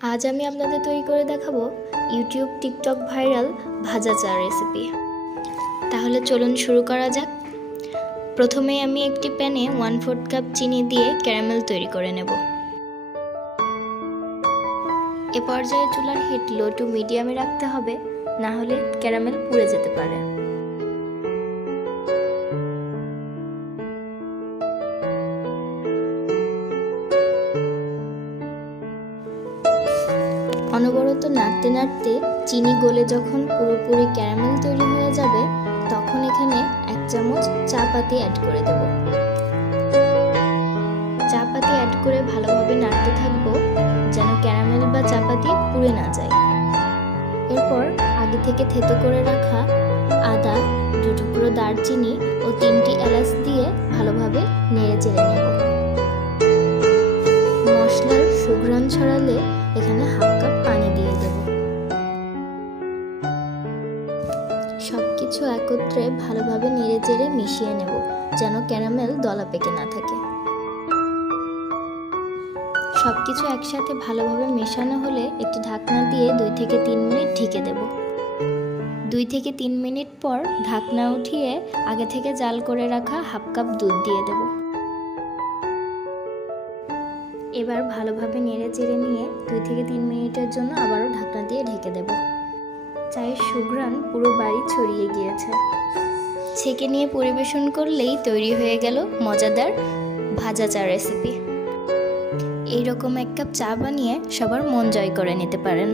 আজ আমি আপনাদের তৈরি করে দেখাবো ইউটিউব টিকটক ভাইরাল ভাজা চা রেসিপি। তাহলে চলুন শুরু করা যাক। প্রথমে আমি একটি প্যানে 1/4 কাপ চিনি দিয়ে ক্যারামেল তৈরি করে নেব। এ পর্যায়ে চুলার হিট লো টু মিডিয়ামে রাখতে হবে, না হলে ক্যারামেল পুড়ে যেতে পারে। অনবরত নাড়তে নাড়তে চিনি গলে যখন পুরোপুরি ক্যারামেল তৈরি হয়ে যাবে, তখন এখানে 1 চামচ চা পাতি অ্যাড করে দেব। চা পাতি অ্যাড করে ভালোভাবে নাড়তে থাকবো, যেন ক্যারামেল বা চা পাতি পুড়ে না যায়। এরপর আগে থেকে থেতো করে রাখা আদা, 2 টুকরো দারচিনি ও 3টি এলাচ দিয়ে ভালোভাবে নেড়ে চেড়ে নেব। মশলার সুঘ্রাণ ছড়ালে এখানে 1/2 কাপ পানি দিয়ে দেব। সবকিছু একত্রে ভালোভাবে নেড়ে চেড়ে মিশিয়ে নেব, যেন ক্যারামেল দলা পেকে না থাকে। সবকিছু একসাথে ভালোভাবে মেশানো হলে একটি ঢাকনা দিয়ে 2 থেকে 3 মিনিট ঢেকে দেব। 2 থেকে 3 মিনিট পর ঢাকনা উঠিয়ে আগে থেকে জাল করে রাখা 1/2 কাপ দুধ দিয়ে দেব। এবার ভালোভাবে নেড়ে চেড়ে নিয়ে 2 থেকে 3 মিনিটের জন্য আবারও ঢাকনা দিয়ে ঢেকে দেব। চায়ের সুঘ্রাণ পুরো বাড়ি ছড়িয়ে গিয়েছে। ছেঁকে নিয়ে পরিবেশন করলেই তৈরি হয়ে গেল মজাদার ভাজা চা রেসিপি। এইরকম 1 কাপ চা বানিয়ে সবার মন জয় করে নিতে পারেন।